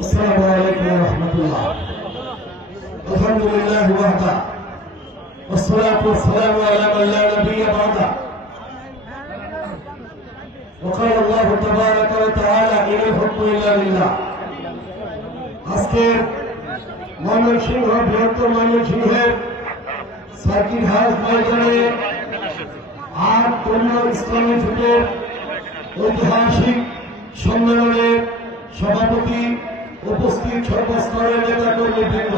السلام عليكم ورحمة الله. الحمد لله وحده والصلاة والسلام على من لا نبي بعده. وقال الله تبارك وتعالى إن الحكم إلا لله. আজকের ময়মনসিংহ বৃহত্তর ময়মনসিংহের সার্কিট হাউস ময়দানে 8তম ইসলামী জোটের ঐতিহাসিক সম্মেলনের সভাপতি উপস্থিত সর্বস্তরের নেতা কর্মীবৃন্দ,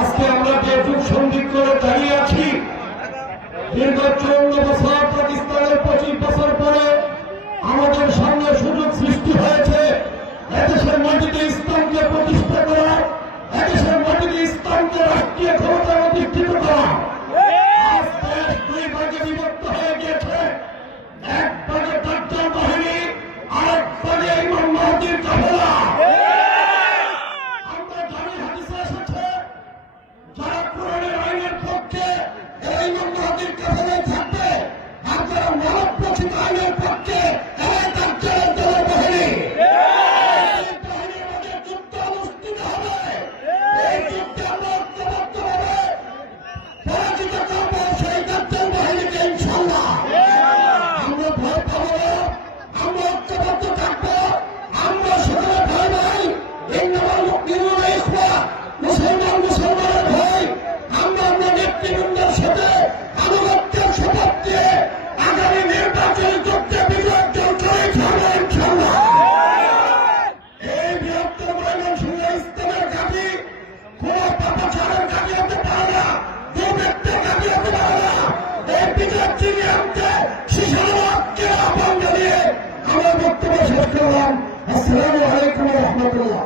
আজকে আমরা যে যুগ সন্ধিক করে দাঁড়িয়ে আছি, দীর্ঘ 54 বছর পাকিস্তানের 25 বছর পরে আমাদের সামনে সুযোগ সৃষ্টি হয়েছে এদেশের মাটিতে ইসলামকে প্রতিষ্ঠা করা, এদেশের মাটিতে ইসলামকে রাষ্ট্রীয় ক্ষমতায় অধিষ্ঠিত করা। আজ দেশ দুই ভাগে বিভক্ত হয়ে গিয়েছে, এক ভাগে দাজ্জাল বাহিনী, আরেক ভাগে ইমাম মাহদীর কাফেলা। আমরা জানি হাদিসে এসেছে, যারা কোরআনের আইনের পক্ষে এই ইমাম মাহদীর কাফেলায় থাকবে, আর যারা মানব রচিত আইনের পক্ষে এই দাজ্জালের দলবাহিনী। এই বাহিনীর মধ্যে যুদ্ধ অনুষ্ঠিত হবে। এই যুদ্ধে আমরা ঐক্যবদ্ধভাবে পরাজিত করবো সেই দাজ্জাল বাহিনীকে ইনশাআল্লাহ। আমরা ভয় পাবো না, আমরা ঐক্যবদ্ধ থাকবো। আমরা সকলে ভাই ভাই, ইন্নামাল মুমিনুনা ইখওয়া, মুসলমানের ভাই। আমরা আমরা নেতৃবৃন্দের সাথে আনুগত্যের শপথ দিয়ে আগামী নির্বাচনী যুদ্ধে বিজয় অর্জন করে ছাড়বো ইনশাআল্লাহ। এই বৃহত্তর ময়মনসিংহ ইসলামের ঘাঁটি কোন পাপাচারের ঘাঁটি হতে পারে না, দুর্বৃত্তের ঘাঁটি হতে পারে না। এই বিজয় চিনিয়ে আনতে শিশাকে আহ্বান জানিয়ে আমার বক্তব্য শেষ করলাম। আসসালামু আলাইকুম ওয়া রাহমাতুল্লাহ।